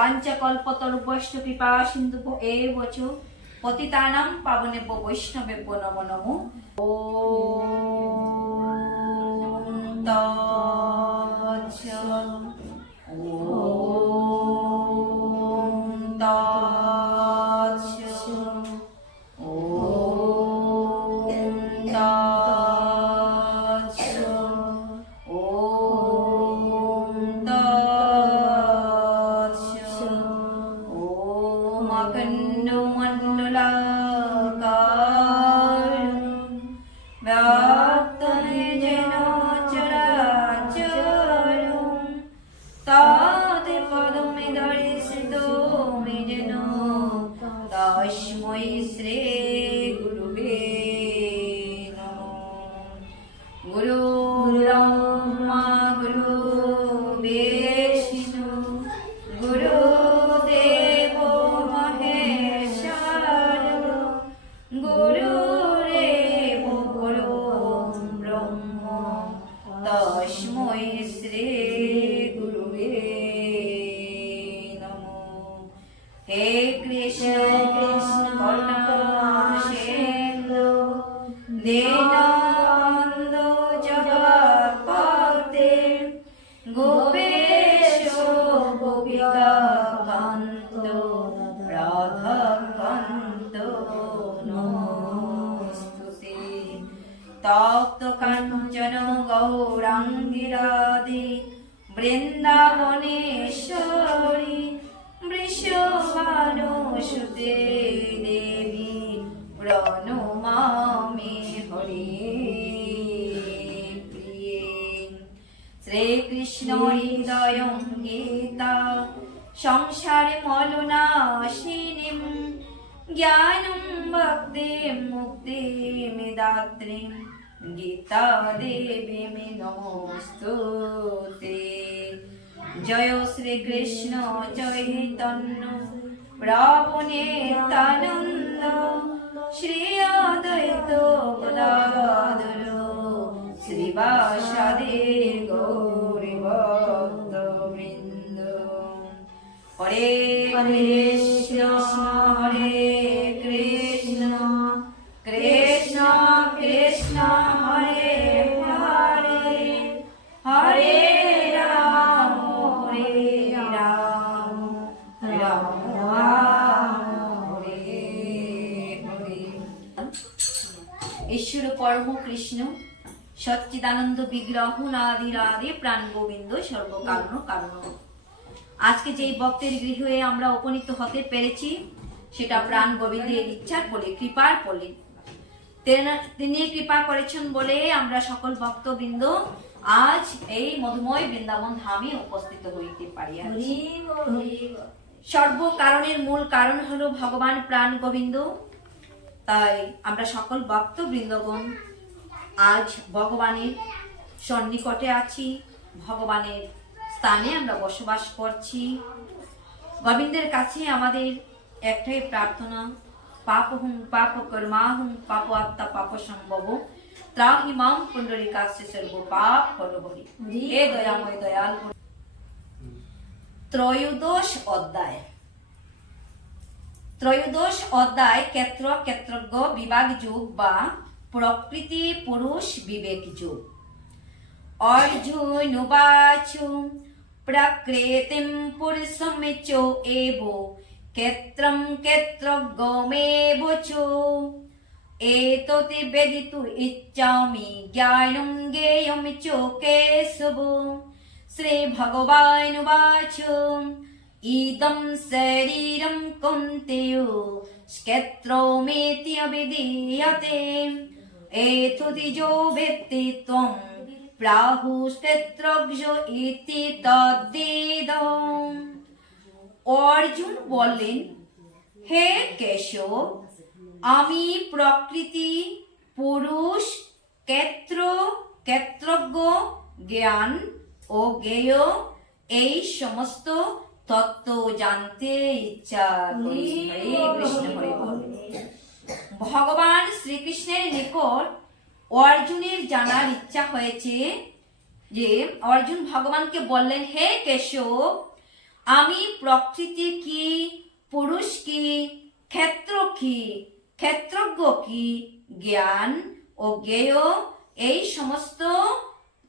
वाञ्छकल्पतरुभ्यश्च कृपा सिन्धुभ्यो एव च पतितानां पावनेभ्यो वैष्णवेभ्यो नमो नमो। ॐ तत्सत्। ॐ तत्सत्। ॐ तत्सत्। ॐ तत्सत्। ॐ अखण्डमण्डलाकारं व्याप्तं येन चराचरं तत्पदं दर्शितो मे येन तस्मै श्री गुरुवे नमः। गुरु ब्रह्मा गुरु विष्णु गुरुदेवो महेश्वर गुरुरेवो ब्रह्म तस्मै श्री गुरुवे नमः। हे कृष्ण करुणासिन्धु दीनबन्धु जगत्पते गोपेश गोपिकान्त राधाकान्त नमोस्तुते। तप्त काञ्चन गौराङ्गी राधे वृन्दावनेश्वरी वृषभानुसुते देवी प्रणमामि हरिप्रिये। श्रीकृष्ण हृदयं गीता संसारे मलिनाशिनीं ज्ञानं भक्तिं मुक्तिं दात्रीं गीता देवी मे नमोस्तुते। जय श्री कृष्ण चैतन्य प्रभु नित्यानंद श्री अद्वैत गदाधर श्रीवासादि गौर भक्तवृंद। हरे कृष्ण कृष्ण कृष्ण हरे हरे हरे राम राम हरे हरे। ঈশ্বর পরম কৃষ্ণ সচ্চিদানন্দ বিগ্রহ নাদি রাধে প্রাণ গোবিন্দ সর্বকারণ কারণ। আজকে যেই ভক্তের গৃহে আমরা উপনীত হতে পেরেছি সেটা প্রাণ গোবিন্দের ইচ্ছার বলে কৃপার বলে তিনি কৃপা করেছেন বলে আমরা সকল ভক্তবৃন্দ আজ এই মধুময় বৃন্দাবন ধামে উপস্থিত হইতে পারি। সর্ব কারণের মূল কারণ হলো ভগবান প্রাণ গোবিন্দ। তাই আমরা সকল ভক্তবৃন্দগণ আজ ভগবানের সন্নিকটে আছি, ভগবানের স্থানে আমরা বসবাস করছি। গোবিন্দের কাছে আমাদের একটাই প্রার্থনা, পাপহং পাপ কর্মাহং পাপ আত্মা পাপ সম্ভব ত্রাহি মাম পুণ্ডরীকাস্য সর্ব পাপ হরহরি। হে দয়াময় দয়াল। ত্রয়োদশ অধ্যায় ক্ষেত্র ক্ষেত্রজ্ঞ বিভাগ যোগ বা প্রকৃতি পুরুষ বিবেক যোগ। অর্জুন উবাচ প্রকৃতিম পুরুষমেচ এব ক্ষেত্রম ক্ষেত্রজ্ঞমেব চ এততি বেদিতু ইচ্ছামি জ্ঞানং জ্ঞেয়ং চ কেশব। শ্রী ভগবান উবাচ ইদং শরীরং কৌন্তেয় ক্ষেত্রমেতি অবিধীয়তে এততি যো বেত্তি ত্বং প্রাহুষ্ক্ষেত্রজ্ঞ ইতি তদ্বিদং। অর্জুন বললেন, হে কেশব, আমি প্রকৃতি পুরুষ ক্ষেত্র ক্ষেত্রজ্ঞ জ্ঞান ও জ্ঞেয় এই সমস্ত তত্ত্ব জানতে ইচ্ছা করি। হরে কৃষ্ণ হরে বল। ভগবান শ্রীকৃষ্ণের নিকট অর্জুনের জানার ইচ্ছা হয়েছে যে অর্জুন ভগবানকে বললেন, হে কেশব, আমি প্রকৃতি কি, পুরুষ কি, ক্ষেত্র কি, ক্ষেত্রজ্ঞ কি, জ্ঞান ও জ্ঞেয় এই সমস্ত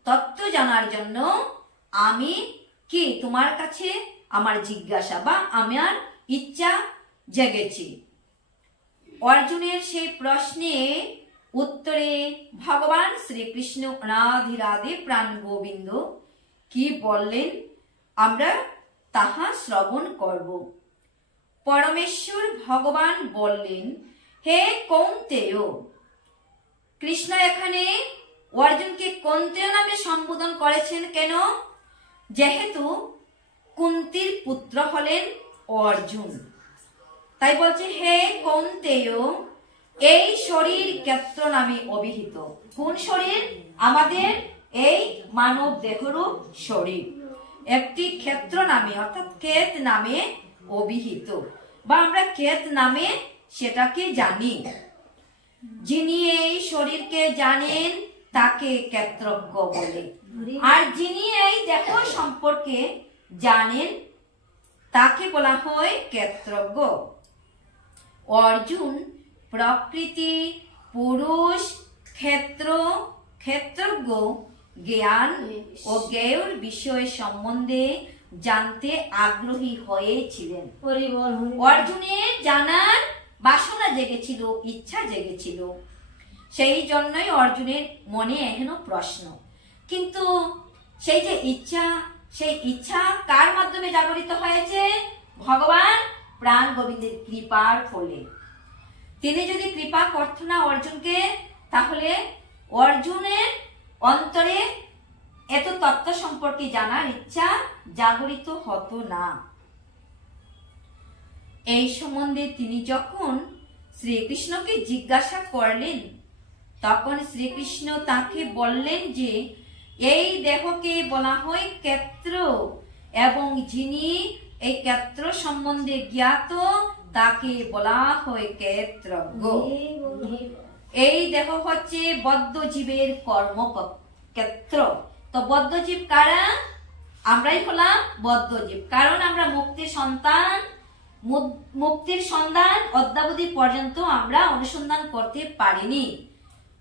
তত্ত্ব জানার জন্য আমি কি তোমার কাছে আমার জিজ্ঞাসা বা আমার ইচ্ছা জেগেছি। অর্জুনের সেই প্রশ্নে উত্তরে ভগবান শ্রীকৃষ্ণ অনাদি রাধে প্রাণ গোবিন্দ কি বললেন আমরা তাহা শ্রবণ করব। পরমেশ্বর ভগবান বললেন, হে কৌন্তেয়, কৃষ্ণ এখানে অর্জুনকে কৌন্তেয় নামে সম্বোধন করেছেন কেন? যেহেতু কুন্তির পুত্র হলেন অর্জুন, তাই বলছে হে কৌন্তেয়, এই শরীর ক্ষেত্র নামে অভিহিত। কোন শরীর? আমাদের এই মানব দেহরূপ শরীর একটি ক্ষেত্র নামে অর্থাৎ ক্ষেত নামে অভিহিত, বা আমরা ক্ষেত নামে সেটাকে জানি। যিনি এই শরীরকে জানেন তাকে ক্ষেত্রজ্ঞ বলে, আর যিনি এই দেহ সম্পর্কে জানেন তাকে বলা হয় ক্ষেত্রজ্ঞ। অর্জুন প্রকৃতি, পুরুষ, ক্ষেত্র, ক্ষেত্রজ্ঞ, জ্ঞান ও জ্ঞেয়র বিষয় সম্বন্ধে জানতে আগ্রহী হয়েছিলেন। অর্জুনের জানার বাসনা জেগেছিল, ইচ্ছা জেগেছিল, সেই জন্যই অর্জুনের মনে এখনো প্রশ্ন। কিন্তু সেই যে ইচ্ছা, সেই ইচ্ছা কার মাধ্যমে জাগরিত হয়েছে? ভগবান প্রাণ গোবিন্দের কৃপার ফলে। তিনি যদি কৃপা করতেন না অর্জুনকে, তাহলে অর্জুনের অন্তরে এত তত্ত্ব সম্পর্কে জানার ইচ্ছা জাগরিত হতো না। এই সম্বন্ধে তিনি যখন শ্রীকৃষ্ণকে জিজ্ঞাসা করলেন, তখন শ্রীকৃষ্ণ তাকে বললেন যে এই দেহকে বলা হয় ক্ষেত্র, এবং যিনি এই ক্ষেত্র সম্বন্ধে জ্ঞাত তাকে বলা হয় ক্ষেত্রজ্ঞ। এই দেহ হচ্ছে বদ্ধ জীবের কর্মক্ষেত্র। তো বদ্ধ জীব কারা? আমরাই হলাম বদ্ধ জীব, কারণ আমরা মুক্তির সন্ধান অদ্যাবধি পর্যন্ত আমরা অনুসন্ধান করতে পারিনি।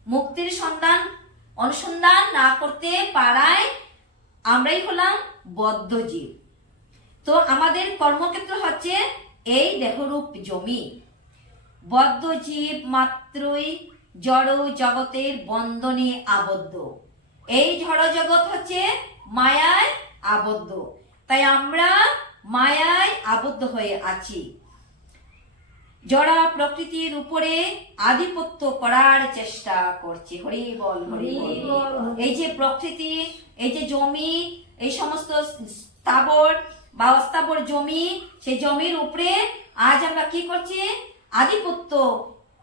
মুক্তির অনুসন্ধান না করতে পারায় আমরাই হলাম বদ্ধ জীব। তো আমাদের কর্মক্ষেত্র হচ্ছে এই দেহরূপ জমি। বদ্ধ জীব মাত্রই জড় জগতের বন্ধনে আবদ্ধ। এই জড় জগৎ হচ্ছে মায়ায় আবদ্ধ, তাই আমরা মায়ায় আবদ্ধ হয়ে আছি। জড়া প্রকৃতির উপরে আধিপত্য করার চেষ্টা করছে। হরি বল, হরি বল। এই যে প্রকৃতি, এই যে জমি, এই সমস্ত স্থাবর বা অস্থাবর জমি, সেই জমির উপরে আজ আমরা কি করছি? আধিপত্য,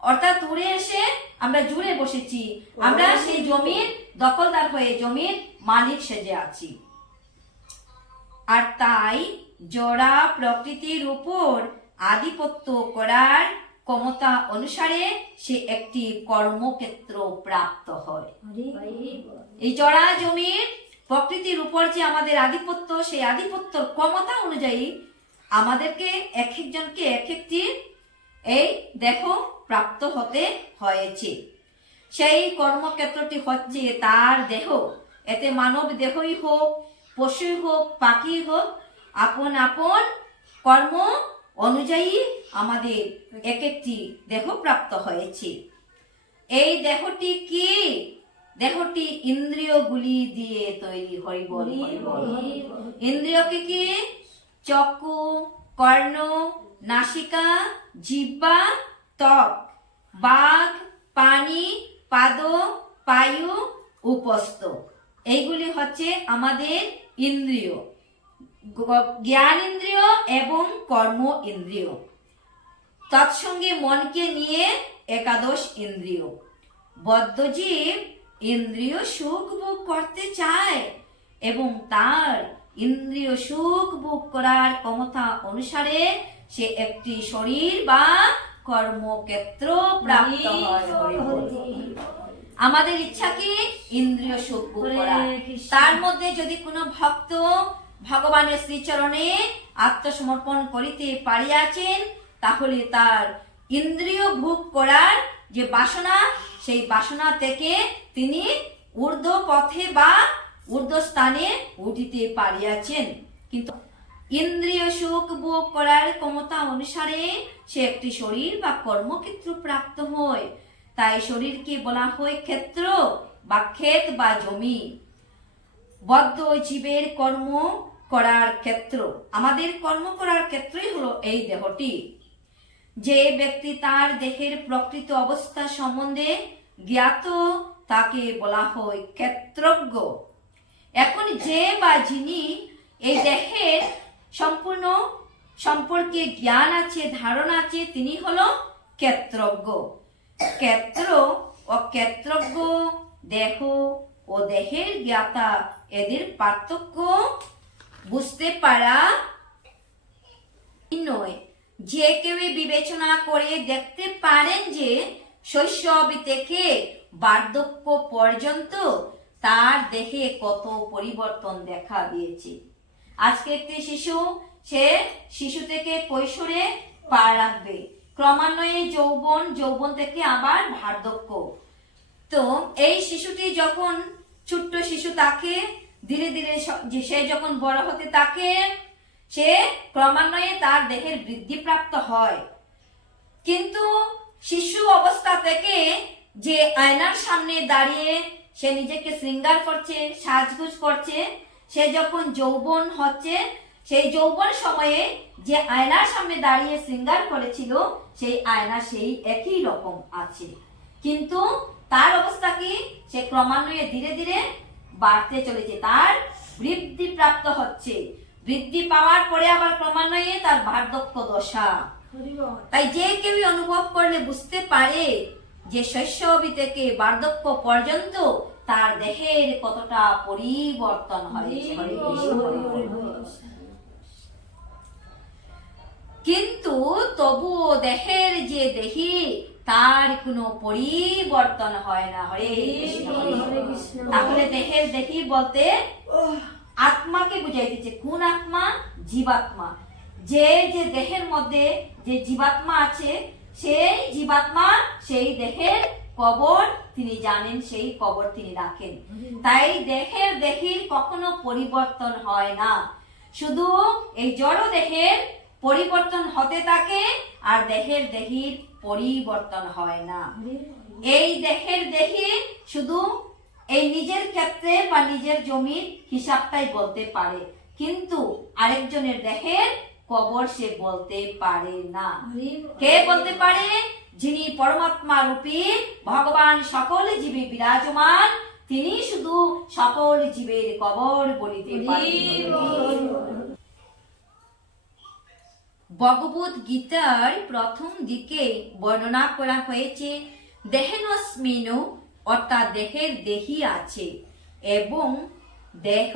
অর্থাৎ উড়ে এসে আমরা জুড়ে বসেছি। আমরা সেই জমির দখলদার হয়ে জমির মালিক সেজে আছি। আর তাই জড়া প্রকৃতির উপর আধিপত্য করার ক্ষমতা অনুসারে সে একটি কর্মক্ষেত্র প্রাপ্ত হয়। এই জড়া জমির প্রকৃতির উপর যে আমাদের আধিপত্য, সেই আধিপত্যর ক্ষমতা অনুযায়ী আমাদেরকে এক একজনকে এক একটি এই দেহ প্রাপ্ত হতে হয়েছে। সেই কর্মক্ষেত্রটি হচ্ছে তার দেহ। এতে মানব দেহই হোক, পশুই হোক, পাখি হোক, আপন আপন কর্ম অনুযায়ী আমাদের এক একটি দেহ প্রাপ্ত হয়েছে। এই দেহটি কি? দেহটি ইন্দ্রিয়গুলি দিয়ে তৈরি। হরি বল। ইন্দ্রিয় কি কি? চক্ষু, কর্ণ, নাসিকা, জিহ্বা, ত্বক, বাঘ, পানি, পাদ, পায়ু, উপস্থ। এইগুলি হচ্ছে আমাদের ইন্দ্রিয়, জ্ঞান ইন্দ্রিয় এবং কর্ম ইন্দ্রিয়। তৎসঙ্গে মনকে নিয়ে একাদশ ইন্দ্রিয়। বদ্ধজীব ইন্দ্রিয় সুখ ভোগ করতে চায় এবং তার ইন্দ্রিয় সুখ ভোগ করার ক্ষমতা অনুসারে সে একটি শরীর বা কর্মক্ষেত্র প্রাপ্ত হয়। আমাদের ইচ্ছা কি? ইন্দ্রিয় সুখ ভোগ করা। তার মধ্যে যদি কোনো ভক্ত ভগবানের শ্রীচরণে আত্মসমর্পণ করিতে পারিয়াছেন, তাহলে তার ইন্দ্রিয় ভোগ করার যে বাসনা, সেই বাসনা থেকে তিনি ঊর্ধ্ব পথে বা ঊর্ধ্ব স্থানে উঠিতে পারিয়াছেন। কিন্তু ইন্দ্রিয় সুখ ভোগ করার ক্ষমতা অনুসারে সে একটি শরীর বা কর্মক্ষেত্র প্রাপ্ত হয়। তাই শরীরকে বলা হয় ক্ষেত্র বা ক্ষেত বা জমি। বদ্ধ জীবের কর্ম করার ক্ষেত্র, আমাদের কর্ম করার ক্ষেত্রই হলো এই দেহটি। যে ব্যক্তি তার দেহের প্রকৃত অবস্থা সম্বন্ধে জ্ঞাত তাকে বলা হয় ক্ষেত্রজ্ঞ। এখন যে বা যিনি এই দেহের সম্পূর্ণ সম্পর্কে জ্ঞান আছে, ধারণা আছে, তিনি হলো ক্ষেত্রজ্ঞ। ক্ষেত্র ও ক্ষেত্রজ্ঞ, দেহ ও দেহের জ্ঞাতা, এদের পার্থক্য বুঝতে পারা নয়। যে কেউ বিবেচনা করে দেখতে পারেন যে শৈশব থেকে বার্ধক্য পর্যন্ত তার দেহে কত পরিবর্তন দেখা দিয়েছে। আজকে একটি শিশু, সে শিশু থেকে কৈশোরে পা রাখবে, ক্রমান্বয়ে যৌবন, যৌবন থেকে আবার বার্ধক্য। তো এই শিশুটি যখন ছোট্ট শিশু, তাকে ধীরে ধীরে সে যখন বড় হতে থাকে, সে ক্রমান্বয়ে তার দেহের বৃদ্ধি প্রাপ্ত হয়। কিন্তু শিশু অবস্থা থেকে যে আয়নার সামনে দাঁড়িয়ে সে নিজেকে শৃঙ্গার করছে, সাজগোজ করছে, সে যখন যৌবন হচ্ছে, সেই যৌবন সময়ে যে আয়নার সামনে দাঁড়িয়ে শৃঙ্গার করেছিল, সেই আয়না সেই একই রকম আছে। কিন্তু তার অবস্থা কি, সে ক্রমান্বয়ে ধীরে ধীরে বাড়তে চলেছে, তার বৃদ্ধি প্রাপ্ত হচ্ছে। বৃদ্ধি পাওয়ার পরে আবার ক্রমান্বয়ে তার বার্ধক্য দশা। তাই যে কেউ অনুভব করলে বুঝতে পারে যে শৈশব থেকে বার্ধক্য পর্যন্ত তার দেহের কতটা পরিবর্তন হয়েছে। কিন্তু তবুও দেহের যে দেহি, তার কোনো পরিবর্তন হয় না। হরে কৃষ্ণ। তাহলে দেহের দেহি বলতে আত্মাকে বুঝাইতেছে। কোন আত্মা? জীবাত্মা। যে যে দেহের মধ্যে যে জীবাত্মা আছে, সেই জীবাত্মা সেই দেহের কবর তিনি জানেন, সেই কবর তিনি রাখেন। তাই দেহের দেহির কখনো পরিবর্তন হয় না, শুধু এই জড় দেহের পরিবর্তন হতে থাকে, আর দেহের দেহির পরিবর্তন হয় না। এই দেহের দেহি শুধু এই নিজের ক্ষেত্রে বা নিজের জমির হিসাবটাই বলতে পারে, কিন্তু আরেকজনের দেহের কবর সে বলতে পারে না। কে বলতে পারে? যিনি পরমাত্মা রূপী ভগবান সকল জীবে বিরাজমান, তিনি শুধু সকল জীবের কবর বলিতে পারেন। ভগবত গীতার প্রথম দিকে বর্ণনা করা হয়েছে দেহেনস্মিন, অর্থাৎ দেহের দেহি আছে, এবং দেহ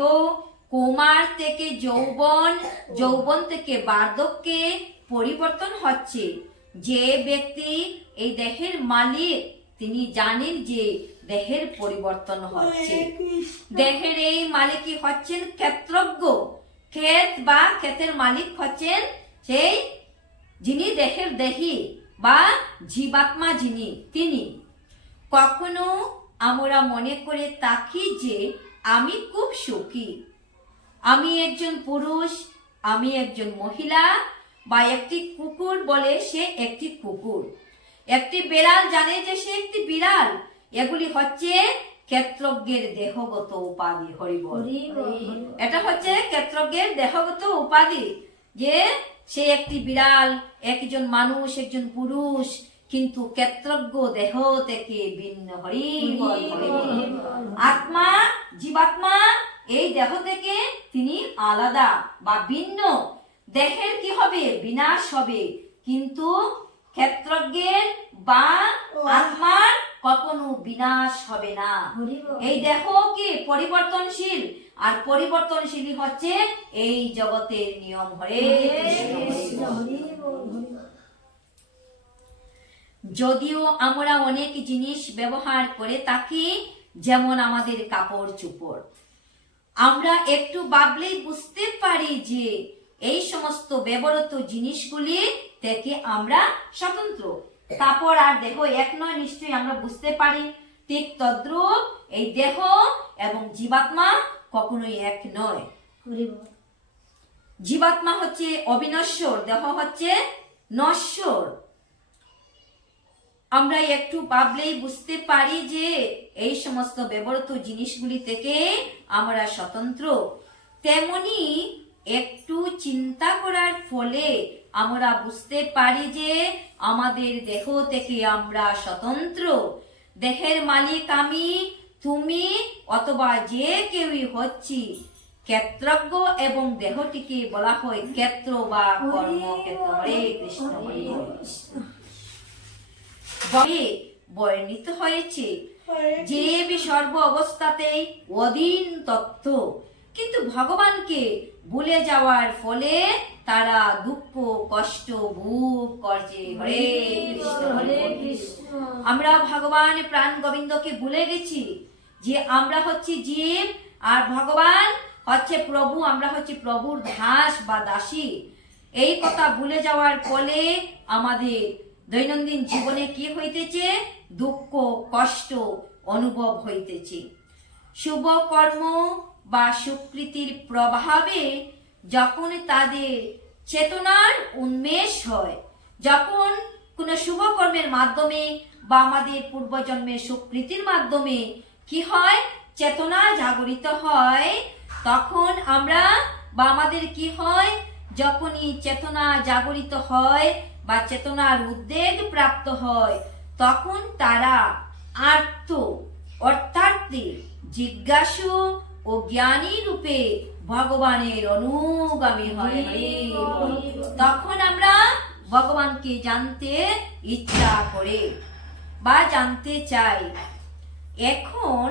কুমার থেকে যৌবন, যৌবন থেকে বার্ধক্যে পরিবর্তন হচ্ছে। যে ব্যক্তি এই দেহের মালিক, তিনি জানেন যে দেহের পরিবর্তন হচ্ছে। দেহের এই মালিকই হচ্ছেন ক্ষেত্রজ্ঞ। ক্ষেত বা ক্ষেতের মালিক হচ্ছেন সেই যিনি দেহের দেহি বা জীবাত্মা, যিনি, তিনি। কখনো আমরা মনে করে থাকি যে আমি খুব সুখী, আমি একজন পুরুষ, আমি একজন মহিলা, বা একটি কুকুর বলে সে একটি কুকুর, একটি বিড়াল জানে যে সে একটি বিড়াল। এগুলি হচ্ছে ক্ষেত্রজ্ঞের দেহগত উপাধি। হরিবল। এটা হচ্ছে ক্ষেত্রজ্ঞের দেহগত উপাধি, যে সে একটি বিড়াল, একজন মানুষ, একজন পুরুষ, কিন্তু ক্ষেত্রজ্ঞ দেহ থেকে ভিন্ন। হরিবল। আত্মা, জীবাত্মা এই দেহ থেকে তিনি আলাদা বা ভিন্ন। দেহের কি হবে? বিনাশ হবে, কিন্তু ক্ষেত্রজ্ঞের বা আত্মার কখনো বিনাশ হবে না। এই দেহ কি পরিবর্তনশীল, আর পরিবর্তনশীল হচ্ছে এই জগতের নিয়ম। হরে কৃষ্ণ। যদিও আমরা অনেক জিনিস ব্যবহার করে থাকি, যেমন আমাদের কাপড় চোপড়, আমরা একটু ভাবলেই বুঝতে পারি যে এই সমস্ত ব্যবহৃত জিনিসগুলি থেকে আমরা স্বতন্ত্র। তারপর আর দেহ এক নয়, নিশ্চয়ই আমরা বুঝতে পারি। ঠিক তদ্রূপ এই দেহ এবং জীবাত্মা কখনোই এক নয়। জীবাত্মা হচ্ছে অবিনশ্বর, দেহ হচ্ছে নশ্বর। আমরা একটু ভাবলেই বুঝতে পারি যে এই সমস্ত ব্যবহৃত জিনিসগুলি থেকে আমরা স্বতন্ত্র। তেমনি একটু চিন্তা করার ফলে আমরা বুঝতে পারি যে আমাদের দেহ থেকে আমরা স্বতন্ত্র। দেহের মালিক আমি, তুমি অথবা যে কেউই হচ্ছি ক্ষেত্রজ্ঞ, এবং দেহটিকে বলা হয় ক্ষেত্র বা কর্মক্ষেত্র। হরে কৃষ্ণ। হরে কৃষ্ণ। বর্ণিত হয়েছে যে সর্ব অবস্থাতেই অধীন তত্ত্ব, কিন্তু ভগবানকে ভুলে যাওয়ার ফলে তারা দুঃখ কষ্ট ভোগ করছে। হরে কৃষ্ণ। হরে কৃষ্ণ। আমরা ভগবান প্রাণ গোবিন্দকে ভুলে গেছি যে আমরা হচ্ছি জীব আর ভগবান হচ্ছে প্রভু, আমরা হচ্ছি প্রভুর দাস বা দাসী। এই কথা ভুলে যাওয়ার ফলে আমাদের দৈনন্দিন জীবনে কি হইতেছে? দুঃখ কষ্ট অনুভব হইতেছে। শুভ কর্ম বা সুকৃতির প্রভাবে যখন তাদের চেতনার উন্মেষ হয়, যখন কোনো শুভ কর্মের মাধ্যমে বা আমাদের পূর্বজন্মের সুকৃতির মাধ্যমে কি হয়? চেতনা জাগরিত হয়, তখন আমরা বা আমাদের কি হয়? যখনই চেতনা জাগরিত হয় বা চেতনার উদ্বেগ প্রাপ্ত হয়, তখন তারা আর্ত অর্থাৎ জিজ্ঞাসু ও জ্ঞানী রূপে ভগবানের অনুগামী হয়। তখন আমরা ভগবানকে জানতে ইচ্ছা করে বা জানতে চাই। এখন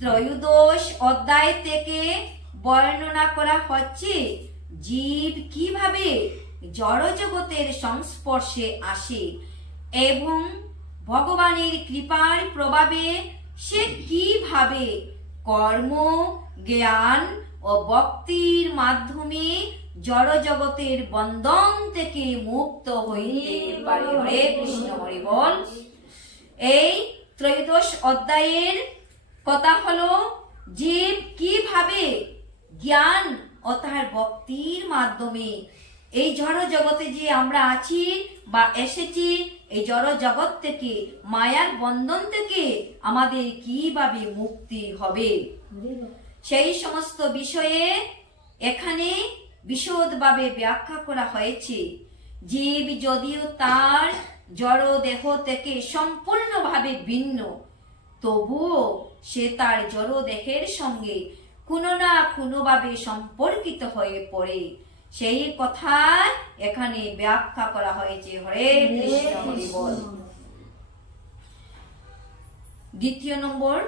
ত্রয়োদশ অধ্যায় থেকে বর্ণনা করা হচ্ছে জীব কিভাবে জড়জগতের সংস্পর্শে আসে এবং ভগবানের কৃপার প্রভাবে সে কিভাবে কর্ম জ্ঞান ও ভক্তির মাধ্যমে জড়জগতের বন্ধন থেকে মুক্ত হইতে পারে। হরে কৃষ্ণ। হরি বল। এই ত্রয়োদশ অধ্যায়ের কথা হলো জীব কিভাবে জ্ঞান ও তার ভক্তির মাধ্যমে এই জড় জগতে যে আমরা আছি বা এসেছি, এই জড় জগৎ থেকে মায়ার বন্ধন থেকে আমাদের কিভাবে মুক্তি হবে, সেই সমস্ত বিষয়ে এখানে বিশদভাবে ব্যাখ্যা করা হয়েছে। জীব যদিও তার জড় দেহ থেকে সম্পূর্ণভাবে ভিন্ন, তবুও সে তার জড় দেহের সঙ্গে কোনো না কোনোভাবে সম্পর্কিত হয়ে পড়ে। সেই কথা এখানে ব্যাখ্যা করা হয়েছে। হরে কৃষ্ণ। হরি বল। দ্বিতীয় নম্বর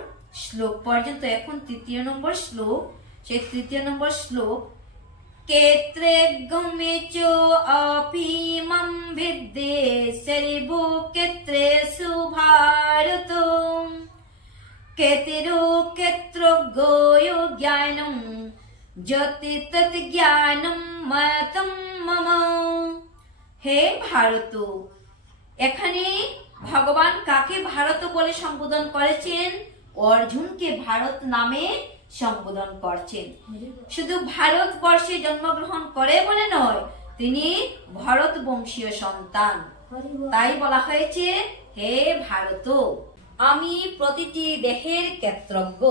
শ্লোক পর্যন্ত, এখন তৃতীয় নম্বর শ্লোক। সেই তৃতীয় নম্বর শ্লোক, কেত্রে গমেচো অপিমম ভিদ্যে সরিভু কেত্রে সুভারত কেতিরো কেত্রজ্ঞো জ্ঞানম যতি তৎ জ্ঞানম মতম মম। হে ভারত, এখানে ভগবান কাকে ভারত বলে সম্বোধন করেছেন? অর্জুনকে ভারত নামে সম্বোধন করছেন। শুধু ভারতবর্ষে জন্মগ্রহণ করে বলে নয়, তিনি ভারত বংশীয় সন্তান। তাই বলা হয়েছে, হে ভারত, আমি প্রতিটি দেহের ক্ষেত্রজ্ঞ।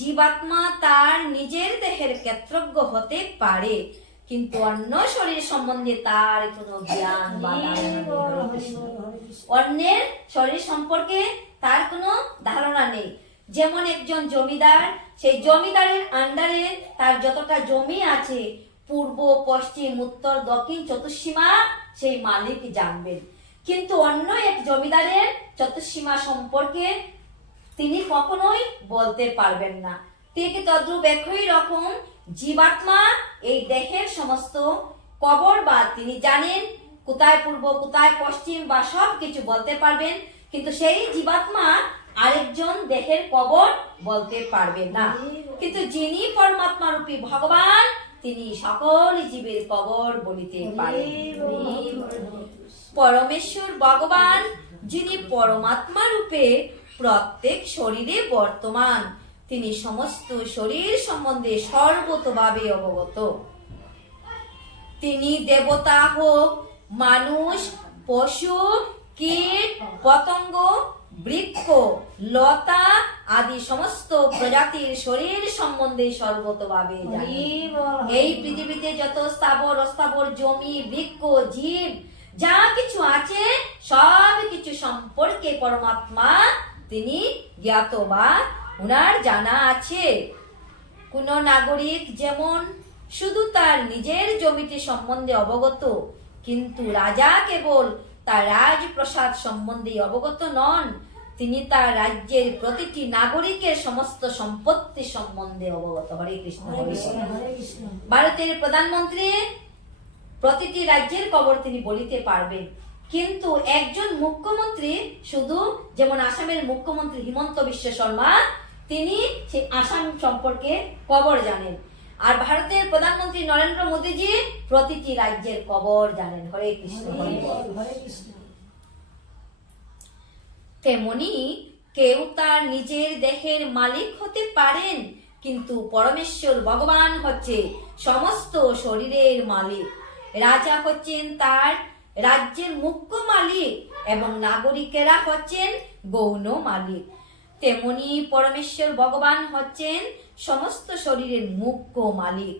জীবাত্মা তার নিজের দেহের ক্ষেত্রজ্ঞ হতে পারে, কিন্তু অন্য শরীর সম্বন্ধে তার কোনো জ্ঞান বা ধারণা নেই। অন্যের শরীর সম্পর্কে তার কোনো ধারণা নেই। যেমন একজন জমিদার, সেই জমিদারের আন্ডারে তার যতটা জমি আছে, পূর্ব পশ্চিম উত্তর দক্ষিণ চতুর্সীমা সেই মালিক জানবেন, কিন্তু অন্য এক জমিদারের চতুর্সীমা সম্পর্কে তিনি কখনোই বলতে পারবেন না। ঠিক তদ্রূপ একই রকম জীবাত্মা এই দেহের সমস্ত কবর বা তিনি জানেন, কোথায় পূর্ব কোথায় পশ্চিম বা সব কিছু বলতে পারবেন, কিন্তু সেই জীবাত্মা আরেকজন দেহের কবর বলতে পারবে না। কিন্তু যিনি পরমাত্মা রূপী ভগবান, তিনি সকল জীবের কবর বলিতে পারেন। পরমেশ্বর ভগবান যিনি পরমাত্মা রূপে প্রত্যেক শরীরে বর্তমান, তিনি সমস্ত শরীর সম্বন্ধে সর্বতোভাবে অবগত। তিনি দেবতা হোক, মানুষ, পশু, কীট, পতঙ্গ, বৃক্ষ, লতা আদি সমস্ত প্রজাতির শরীর সম্বন্ধে সর্বতোভাবে জানেন। এই পৃথিবীতে যত স্থাবর অস্থাবর জমি, বৃক্ষ, জীব যা কিছু আছে সব কিছু সম্পর্কে পরমাত্মা তিনি জ্ঞাত বা উনার জানা আছে। কোন নাগরিক যেমন শুধু তার নিজের জমিটি সম্বন্ধে অবগত, কিন্তু রাজা কেবল তার রাজপ্রাসাদ সম্বন্ধে অবগত নন, তিনি তার রাজ্যের প্রতিটি নাগরিকের সমস্ত সম্পত্তি সম্বন্ধে অবগত। হরে কৃষ্ণ, হরে কৃষ্ণ। ভারতের প্রধানমন্ত্রী প্রতিটি রাজ্যের খবর তিনি বলিতে পারবেন, কিন্তু একজন মুখ্যমন্ত্রী শুধু, যেমন আসামের মুখ্যমন্ত্রী হিমন্ত বিশ্ব শর্মা, তিনি সেই আসাম সম্পর্কে খবর জানেন। আর ভারতের প্রধানমন্ত্রী নরেন্দ্র মোদীজি প্রতিটি রাজ্যের খবর জানেন। হরে কৃষ্ণ, হরে কৃষ্ণ। তেমনি কেউ তার নিজের দেহের মালিক হতে পারেন, কিন্তু পরমেশ্বর ভগবান হচ্ছে সমস্ত শরীরের মালিক। রাজা হচ্ছেন তার রাজ্যের মুখ্য মালিক এবং নাগরিকেরা হচ্ছেন গৌণ মালিক। তেমনি পরমেশ্বর ভগবান হচ্ছেন সমস্ত শরীরের মুখ্য মালিক।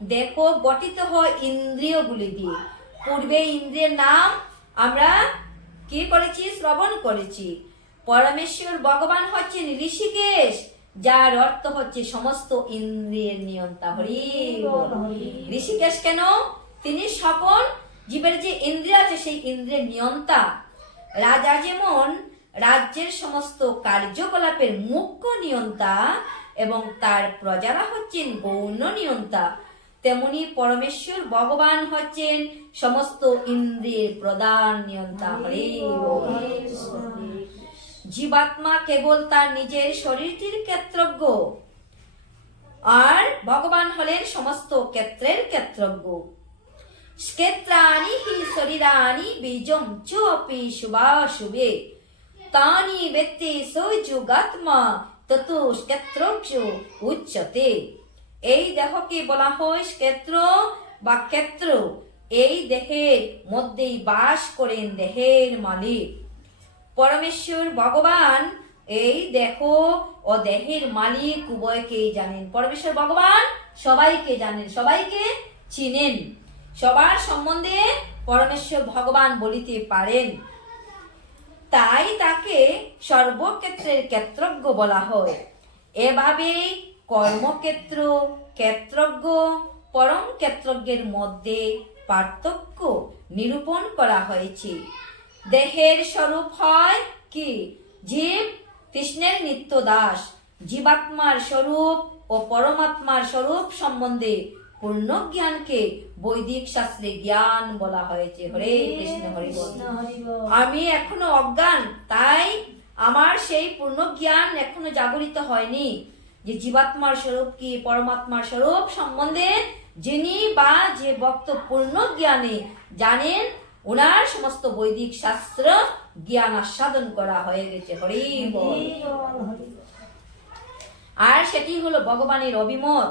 দেখো, গঠিত হয় ইন্দ্রিয়গুলি দিয়ে। পূর্বে ইন্দ্রিয়ের নাম আমরা কি করেছি? শ্রবণ করেছি। পরমেশ্বর ভগবান হচ্ছেন ঋষিকেশ, যার অর্থ হচ্ছে সমস্ত ইন্দ্রিয়ের নিয়ন্তা। হরি বল। ঋষিকেশ কেন? তিনি সকল জীবের যে ইন্দ্রিয় আছে সেই ইন্দ্রিয়ের নিয়ন্তা। রাজা যেমন রাজ্যের সমস্ত কার্যকলাপের মুখ্য নিয়ন্তা এবং তার প্রজারা হচ্ছেন গৌণ নিয়ন্তা, তেমনি পরমেশ্বর ভগবান হচ্ছেন সমস্ত ইন্দ্রিয়ের প্রধান নিয়ন্তা। হরে জীবাত্মা কেবল তার নিজের শরীরটির ক্ষেত্রজ্ঞ, আর ভগবান হলেন সমস্ত ক্ষেত্রের ক্ষেত্রজ্ঞ। ক্ষেত্রাণি হি শরীরাণি বীজম চোপি শুভাশুভে তানি বেত্তি সৌযুগাত্মা ততো ক্ষেত্রজ্ঞ উচ্যতে। এই দেহকে বলা হয় ক্ষেত্র বা ক্ষেত্র। এই দেহের মধ্যেই বাস করেন দেহের মালিক। পরমেশ্বর ভগবান এই দেহ ও দেহের মালিক উভয়কেই জানেন। পরমেশ্বর ভগবান সবাইকে জানেন, সবাইকে চিনেন, সবার সম্বন্ধে পরমেশ্বর ভগবান বলিতে পারেন। তাই তাকে সর্বক্ষেত্রের ক্ষেত্রজ্ঞ বলা হয়। এভাবেই কর্মক্ষেত্র, ক্ষেত্রজ্ঞ, পরম ক্ষেত্রজ্ঞের মধ্যে পার্থক্য নিরূপণ করা হয়েছে। দেহের স্বরূপ হয় কি? জীব কৃষ্ণের নিত্য দাস। জীবাত্মার স্বরূপ ও পরমাত্মার স্বরূপ সম্বন্ধে পূর্ণ জ্ঞানকে বৈদিক শাস্ত্রে জ্ঞান বলা হয়েছে। হরে কৃষ্ণ, হরি বল। আমি এখনো অজ্ঞান, তাই আমার সেই পূর্ণ জ্ঞান এখনো জাগরিত হয়নি যে জীবাত্মার স্বরূপ কি, পরমাত্মার স্বরূপ সম্বন্ধে যিনি বা যে ভক্ত পূর্ণ জ্ঞানে জানেন, ওনার সমস্ত বৈদিক শাস্ত্র জ্ঞান আস্বাদন করা হয়ে গেছে। হরি বল। আর সেটি হলো ভগবানের অভিমত।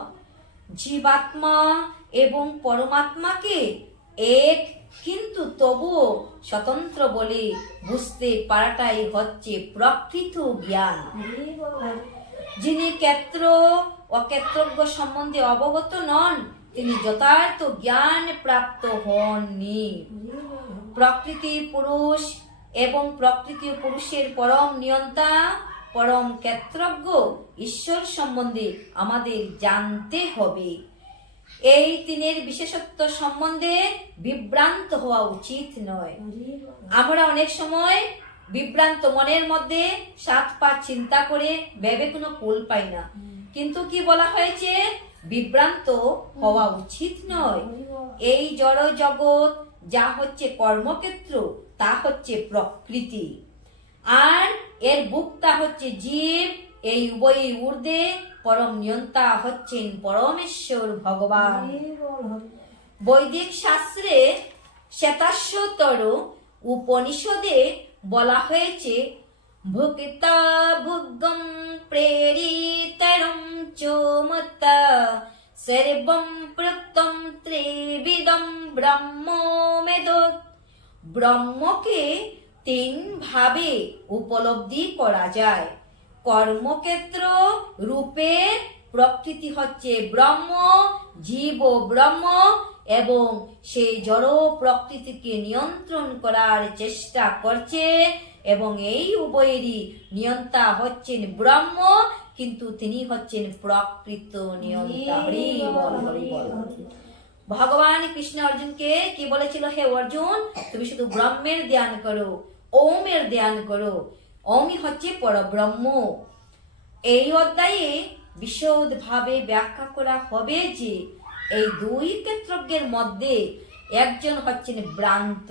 জীবাত্মা এবং পরমাত্মাকে এক, কিন্তু তবুও স্বতন্ত্র বলে বুঝতে পারাটাই হচ্ছে প্রকৃত জ্ঞান। যিনি ক্ষেত্র ও ক্ষেত্রজ্ঞ সম্বন্ধে অবগত নন, তিনি যথার্থ জ্ঞান প্রাপ্ত হননি। প্রকৃতি পুরুষ এবং প্রকৃতি পুরুষের পরম নিয়ন্তা, পরম ক্ষেত্রজ্ঞ ঈশ্বর সম্বন্ধে আমাদের জানতে হবে। এই তিনের বিশেষত্ব সম্বন্ধে বিভ্রান্ত হওয়া উচিত নয়। আমরা অনেক সময় বিভ্রান্ত মনের মধ্যে 7 পা চিন্তা করে ভেবে কোনো কুল পাই না, কিন্তু কি বলা হয়েছে? বিভ্রান্ত হওয়া উচিত নয়। এই জড় জগৎ যা হচ্ছে কর্মক্ষেত্র, তা হচ্ছে প্রকৃতি, আর এর ভোক্তা হচ্ছে জীব। এই উভয়ই ঊর্ধ্বে পরম নিয়ন্তা হচ্ছেন পরমেশ্বর ভগবান। বৈদিক শাস্ত্রে শ্বেতাশ্বতর উপনিষদে বলা হয়েছে ভুক্তা ভুগম প্রেরিতরম চোমতা সর্বম প্রত্যম ত্রিবিদম ব্রহ্মমেদৎ। ব্রহ্মকে তিন ভাবে উপলব্ধি করা যায়। কর্মক্ষেত্র রূপে প্রকৃতি হচ্ছে ব্রহ্ম, জীব ব্রহ্ম, এবং সেই জড় প্রকৃতিকে নিয়ন্ত্রণ করার চেষ্টা করছে, এবং এই উভয়েরই নিয়ন্তা হচ্ছেন ব্রহ্ম, কিন্তু তিনি হচ্ছেন প্রকৃত নিয়ন্তা। হরি বল, হরি বল। ভগবান কৃষ্ণ অর্জুনকে কি বলেছিল? হে অর্জুন, তুমি শুধু ব্রহ্মের ধ্যান করো, ওমের ধ্যান করো। ওমই হচ্ছে পরব্রহ্ম। এই অধ্যায়ে বিশদ ভাবে ব্যাখ্যা করা হবে যে এই দুই ক্ষেত্রজ্ঞের মধ্যে একজন হচ্ছেন ভ্রান্ত।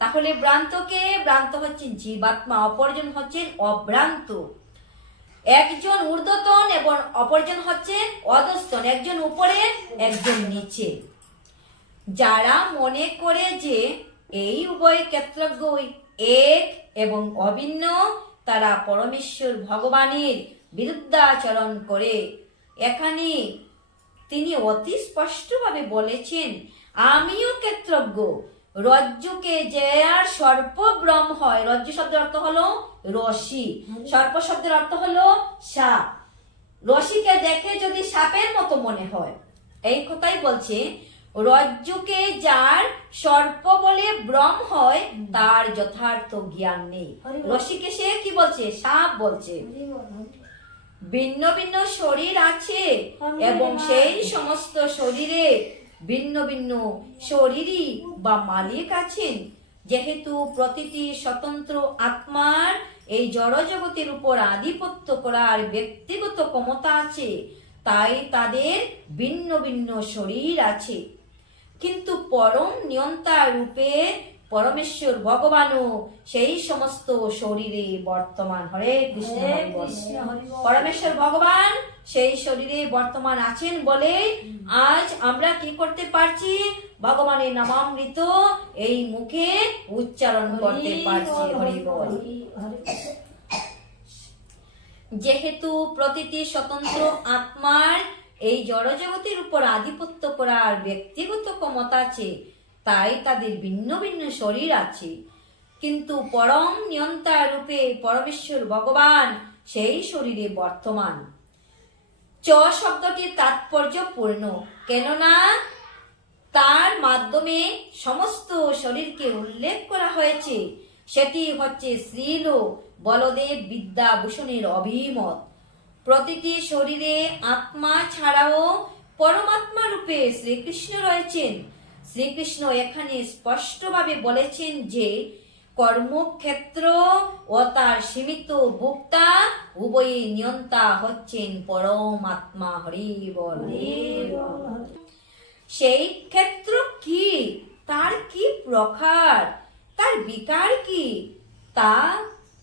তাহলে ভ্রান্তকে? ভ্রান্ত হচ্ছেন জীবাত্মা, অপরজন হচ্ছেন অভ্রান্ত। একজন ঊর্ধ্বতন এবং অপরজন হচ্ছেন অধস্তন, একজন উপরে একজন নিচে। যারা মনে করে যে এই উভয় ক্ষেত্রজ্ঞই এক এবং অভিন্ন, তারা পরমেশ্বর ভগবানের বিরুদ্ধাচরণ করে। এখানে তিনি অতি স্পষ্টভাবে বলেছেন, আমিও ক্ষেত্রজ্ঞ। রজ্জুকে যে আর সর্প ব্রহ্ম হয়, রজ্জু শব্দের অর্থ হলো রশি, সর্প শব্দের অর্থ হলো সাপ। রশিকে দেখে যদি সাপের মতো মনে হয়, এই কথাই বলছে, রজ্জুকে যার সর্প বলে ভ্রম হয়, তার যথার্থ জ্ঞান নেই। রশিকে সে কি বলছে? সাপ বলছে। ভিন্ন ভিন্ন শরীর আছে এবং সেই সমস্ত শরীরে ভিন্ন ভিন্ন শরীরই বা মালিক আছেন। যেহেতু প্রতিটি স্বতন্ত্র আত্মার এই জড়জগতের উপর আধিপত্য করার ব্যক্তিগত ক্ষমতা আছে, তাই তাদের ভিন্ন ভিন্ন শরীর আছে। কিন্তু পরম নিয়ন্তা রূপে পরমেশ্বর ভগবানও সেই সমস্ত শরীরে বর্তমান। হরে কৃষ্ণ, পরমেশ্বর ভগবান সেই শরীরে বর্তমান আছেন বলে আজ আমরা কি করতে পারছি? ভগবানের নামামৃত এই মুখে উচ্চারণ করতে পারছি। হরি বল। যেহেতু প্রতিটি স্বতন্ত্র আত্মার এই জড়জগতের উপর আধিপত্য করার ব্যক্তিগত ক্ষমতা আছে, তাই তাদের ভিন্ন ভিন্ন শরীর আছে। কিন্তু পরম নিয়ন্তা রূপে পরমেশ্বর ভগবান সেই শরীরে বর্তমান। চ শব্দটির তাৎপর্যপূর্ণ, কেননা তার মাধ্যমে সমস্ত শরীরকে উল্লেখ করা হয়েছে। সেটি হচ্ছে শ্রীল বলদেব বিদ্যাভূষণের অভিমত। প্রতিটি শরীরে আত্মা ছাড়াও পরমাত্মা রূপে শ্রীকৃষ্ণ রয়েছেন। শ্রীকৃষ্ণ এখানে স্পষ্টভাবে বলেছেন যে কর্মক্ষেত্র ও তার সীমিত ভোক্তা উভয়ই নিয়ন্তা হচ্ছেন পরমাত্মা। হরি বল। সেই ক্ষেত্র কি, তার কি প্রকার, তার বিকার কি, তা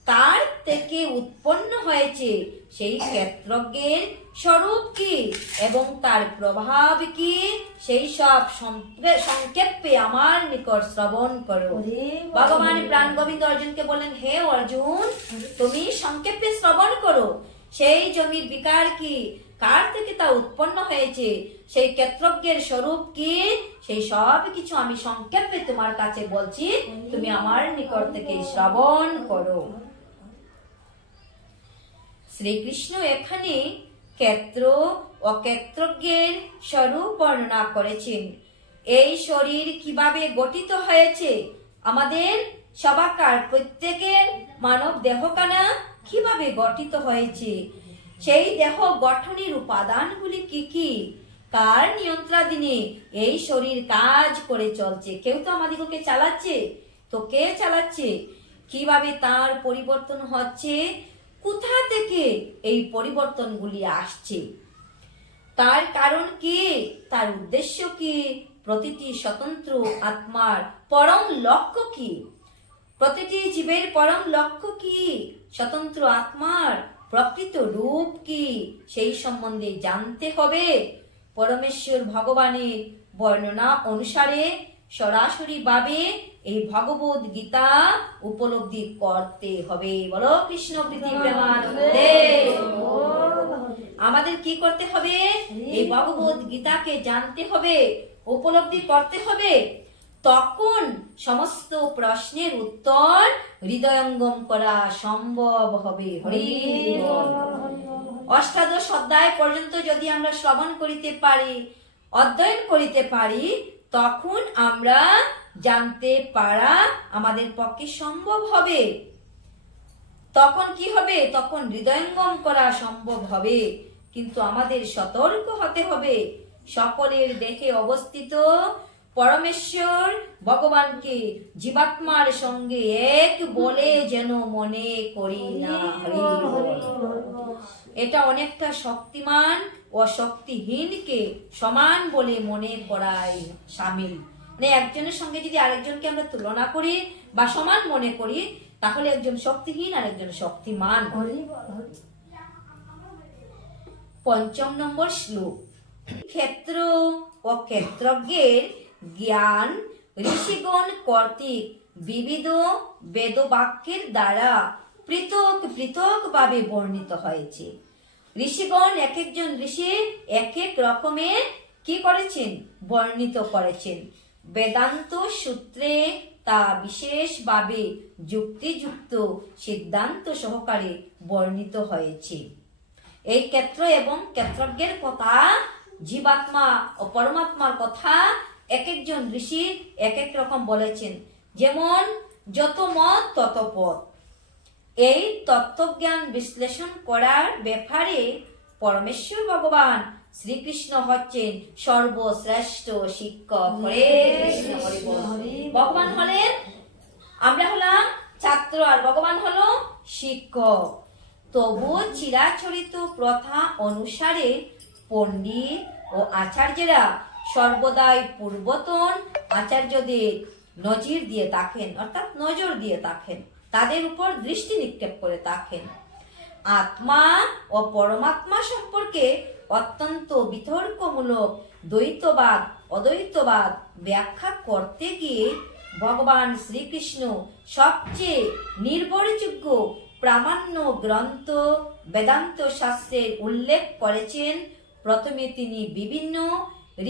তার থেকে উৎপন্ন হয়েছে সেই ক্ষেত্রজ্ঞের স্বরূপ কি এবং তার প্রভাব কি, সেই সব সংক্ষেপে আমার নিকট শ্রবণ করো। ভগবান প্রাণ গোবিন্দ অর্জুনকে বলেন, হে অর্জুন, তুমি সংক্ষেপে শ্রবণ করো। সেই জমির বিকার কি, কার থেকে তা উৎপন্ন হয়েছে, সেই ক্ষেত্রজ্ঞের স্বরূপ কি, সেই সব কিছু আমি সংক্ষেপে তোমার কাছে বলছি, তুমি আমার নিকট থেকে শ্রবণ করো। শ্রীকৃষ্ণ এখানে ক্ষেত্র ও ক্ষেত্রজ্ঞের স্বরূপ বর্ণনা করেছেন। এই শরীর কিভাবে গঠিত হয়েছে, আমাদের সবাকার প্রত্যেকের মানব দেহখানা কিভাবে গঠিত হয়েছে, সেই দেহ গঠনের উপাদানগুলি কি কি, কার নিয়ন্ত্রণাধীনে এই শরীর কাজ করে চলছে। কেউ তো আমাদেরকে চালাচ্ছে, তো কে চালাচ্ছে, কিভাবে তার পরিবর্তন হচ্ছে, কোথা থেকে এই পরিবর্তনগুলি আসছে, তার কারণ কি, তার উদ্দেশ্য কি, প্রতিটি স্বতন্ত্র আত্মার পরম লক্ষ্য কি, প্রতিটি জীবের পরম লক্ষ্য কি, স্বতন্ত্র আত্মার প্রকৃত রূপ কি সেই সম্বন্ধে জানতে হবে। পরমেশ্বর ভগবানের বর্ণনা অনুসারে সরাসরি ভাবে এই ভগবত গীতা উপলব্ধি করতে হবে। বলো কৃষ্ণ প্রীতি প্রেমানন্দে। আমাদের কি করতে হবে? এই ভগবত গীতাকে জানতে হবে, উপলব্ধি করতে হবে। তখন সমস্ত প্রশ্নের উত্তর হৃদয়ঙ্গম করা সম্ভব হবে। হরি বল। অষ্টাদশ অধ্যায় পর্যন্ত যদি আমরা শ্রবণ করিতে পারি, অধ্যয়ন করিতে পারি, তখন আমরা জানতে পারা আমাদের পক্ষে সম্ভব হবে। তখন কি হবে? তখন হৃদয়ঙ্গম করা সম্ভব হবে। কিন্তু আমাদের সতর্ক হতে হবে। সকলের দেহে অবস্থিত পরমেশ্বর ভগবানকে জীবাত্মার সঙ্গে এক বলে যেন মনে করি না। এটা অনেকটা শক্তিমান ও শক্তিহীনকে সমান বলে মনে করাই শামিল। মানে একজনের সঙ্গে যদি আরেকজনকে আমরা তুলনা করি বা সমান মনে করি, তাহলে একজন শক্তিহীন আর একজন শক্তিমান। ৫ম নম্বর শ্লোক। ক্ষেত্র ও ক্ষেত্রজ্ঞের জ্ঞান ঋষিগণ কর্তৃক বিবিধ বেদবাক্যের দ্বারা পৃথক পৃথক ভাবে বর্ণিত হয়েছে। ঋষিগণ এক একজন ঋষি এক এক রকমে কি করেছেন? বর্ণিত করেছেন। বেদান্ত সূত্রে তা বিশেষভাবে যুক্তিযুক্ত সিদ্ধান্ত সহকারে বর্ণিত হয়েছে। এই ক্ষেত্র এবং ক্ষেত্রজ্ঞের কথা, জীবাত্মা ও পরমাত্মার কথা এক একজন ঋষি এক এক রকম বলেছেন। যেমন যত মত তত পথ। এই তত্ত্বজ্ঞান বিশ্লেষণ করার ব্যাপারে পরমেশ্বর ভগবান শ্রীকৃষ্ণ হচ্ছেন সর্বশ্রেষ্ঠ শিক্ষক। হরে কৃষ্ণ, হরি বল। ভগবান হলেন, আমরা হলাম ছাত্র, আর ভগবান হলো শিক্ষক। তবু চিরাচরিত প্রথা অনুসারে পণ্ডিত ও আচার্যরা সর্বদাই পূর্বতন আচার্যদের নজির দিয়ে থাকেন, অর্থাৎ নজর দিয়ে থাকেন, তাদের উপর দৃষ্টি নিক্ষেপ করে থাকেন। আত্মা ও পরমাত্মা সম্পর্কে অত্যন্ত বিতর্কমূলক দ্বৈতবাদ অদ্বৈতবাদ ব্যাখ্যা করতে গিয়ে ভগবান শ্রীকৃষ্ণ সবচেয়ে নির্ভরযোগ্য প্রামাণ্য গ্রন্থ বেদান্ত শাস্ত্রের উল্লেখ করেছেন। প্রথমে তিনি বিভিন্ন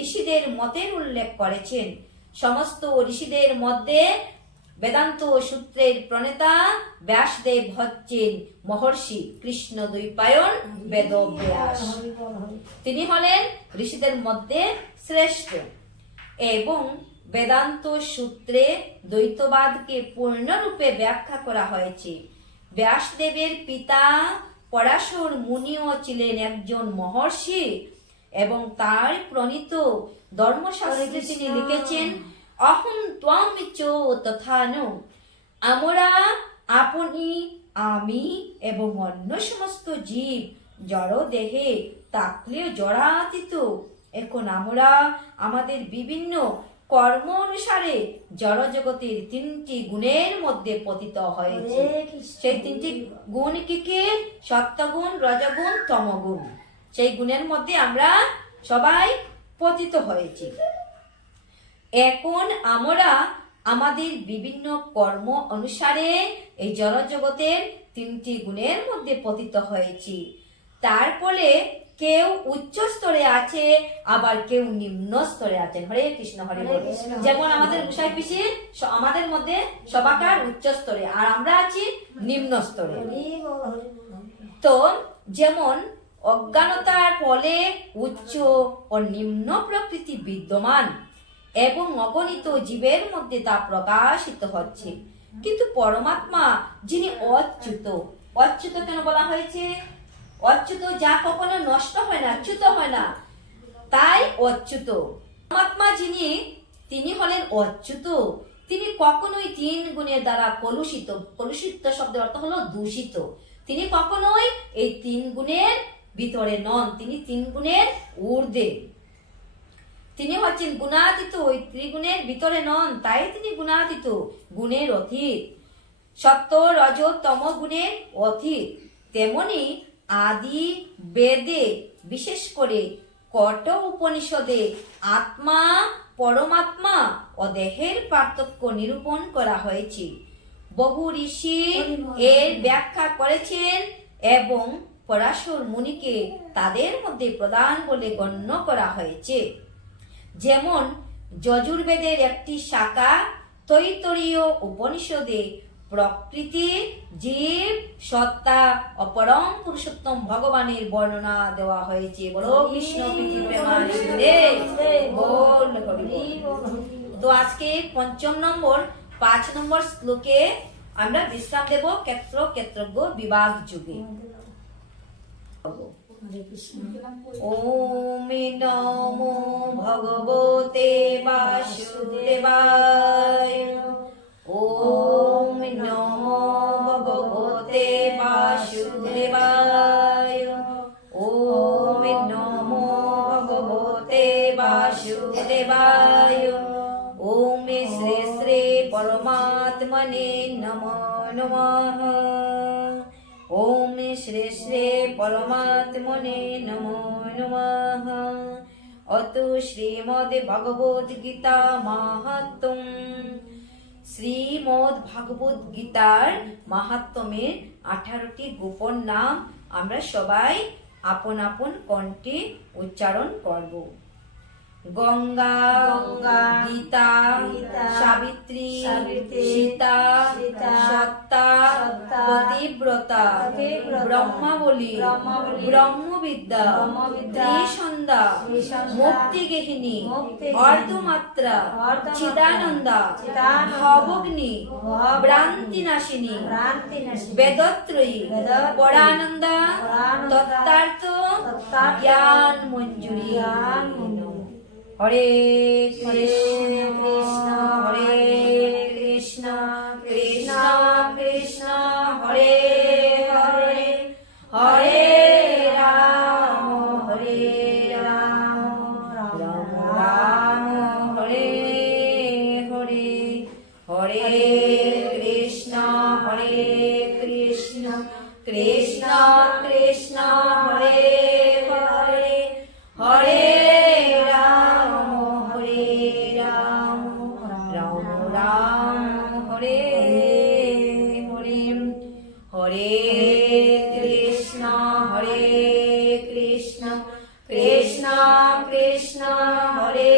ঋষিদের মতের উল্লেখ করেছেন। সমস্ত ঋষিদের মধ্যে বেদান্ত সূত্রের প্রণেতা ব্যাসদেব হচ্ছেন মহর্ষি কৃষ্ণ দ্বৈপায়ন বেদব্যাস। তিনি হলেন ঋষিদের মধ্যে শ্রেষ্ঠ এবং বেদান্ত সূত্রে দ্বৈতবাদকে পূর্ণরূপে ব্যাখ্যা করা হয়েছে। ব্যাসদেবের পিতা পরাশর মুনিও ছিলেন একজন মহর্ষি এবং তার প্রণীত ধর্মশাস্ত্রে তিনি লিখেছেন, অহং ত্বং চ তথানো, আমরা, আপনি, আমি এবং অন্য সমস্ত জীব জড় দেহে থাকলেও জড়াতীত। এখন আমরা আমাদের বিভিন্ন কর্ম অনুসারে জড় জগতের 3টি গুণের মধ্যে পতিত হয়েছে। সেই 3টি গুণ কি কি? সত্যগুণ, রজগুণ, তমগুণ। সেই গুণের মধ্যে আমরা সবাই পতিত হয়েছি। এখন আমরা আমাদের বিভিন্ন কর্ম অনুসারে এই জড় জগতের 3টি গুণের মধ্যে পতিত হয়েছি। তার ফলে কেউ উচ্চ স্তরে আছে, আবার কেউ নিম্ন স্তরে আছেন। হরে কৃষ্ণ, হরে বল। যেমন আমাদের গোসাই পিসি আমাদের মধ্যে সবাকার উচ্চ স্তরে, আর আমরা আছি নিম্ন স্তরে। তো যেমন অজ্ঞানতার ফলে উচ্চ ও নিম্ন প্রকৃতি বিদ্যমান এবং অগণিত জীবের মধ্যে তা প্রকাশিত হচ্ছে। কিন্তু পরমাত্মা যিনি অচ্যুত, অচ্যুত কেন বলা হয়েছে? অচ্যুত যা কখনো নষ্ট হয় না, চ্যুত হয় না, তাই অচ্যুত। পরমাত্মা যিনি, তিনি হলেন অচ্যুত। তিনি কখনোই 3 গুণের দ্বারা কলুষিত, কলুষিত শব্দের অর্থ হলো দূষিত। তিনি কখনোই এই 3 গুণের ভিতরে নন, তিনি 3 গুণের ঊর্ধ্বে। তিনি হচ্ছেন গুণাতীত, ওই ত্রিগুণের ভিতরে নন, তাই তিনি গুণাতীত, গুণের অতীত, সত্য রজ তম গুণের অতীত। তেমনি আদি বেদে, বিশেষ করে কট উপনিষদে আত্মা, পরমাত্মা ও দেহের পার্থক্য নিরূপণ করা হয়েছে। বহু ঋষি এর ব্যাখ্যা করেছেন এবং পরাশর মুনিকে তাদের মধ্যে প্রধান বলে গণ্য করা হয়েছে। যেমন যজুর্বেদের একটি শাখা তৈতরীয় উপনিষদে প্রকৃতি, জীব, সত্তা ও পরম পুরুষোত্তম ভগবানের বর্ণনা দেওয়া হয়েছে। বলো কৃষ্ণ প্রীতি প্রেমানন্দে বল হরি বল। তো আজকে 5 নম্বর শ্লোকে আমরা বিশ্রাম দেব ক্ষেত্র ক্ষেত্রজ্ঞ বিভাগ যুগে। ওম নমো ভগবতে বাসুদেবায়। ওম নমো ভগবতে বাসুদেবায়। ওম নমো ভগবতে বাসুদেবায়। ওম শ্রী শ্রী পরমাত্মনে নমো নমঃ। ওম শ্রী শ্রী পরমাত্মনে নমো নমঃ। অত শ্রীমদ্ ভগবদ গীতা মাহাত্ম্যম। শ্রীমদ্ ভগবদ গীতার মাহাত্ম্যের 18টি গোপন নাম আমরা সবাই আপন আপন কণ্ঠে উচ্চারণ করব। গঙ্গা, গীতা, সাবিত্রী, সীতা, সত্তা, পতিব্রতা, ব্রহ্মাবলী, ব্রহ্মবিদ্যা, ত্রিসন্ধ্যা, মুক্তিগেহিনী, অর্ধমাত্রা, চিদানন্দা, ভবগ্নি, ভ্রান্তিনাশিনী, বেদত্রয়ী, পরানন্দা, তত্ত্বার্থ, জ্ঞান মঞ্জুরি। হরে কৃষ্ণ কৃষ্ণ হরে কৃষ্ণ কৃষ্ণ কৃষ্ণ হরে হরে, হরে রাম হরে রাম, রাম রাম হরে হরে। হরে কৃষ্ণ কৃষ্ণ কৃষ্ণ হরে হরে, হরে হরে কৃষ্ণ কৃষ্ণ কৃষ্ণ হরে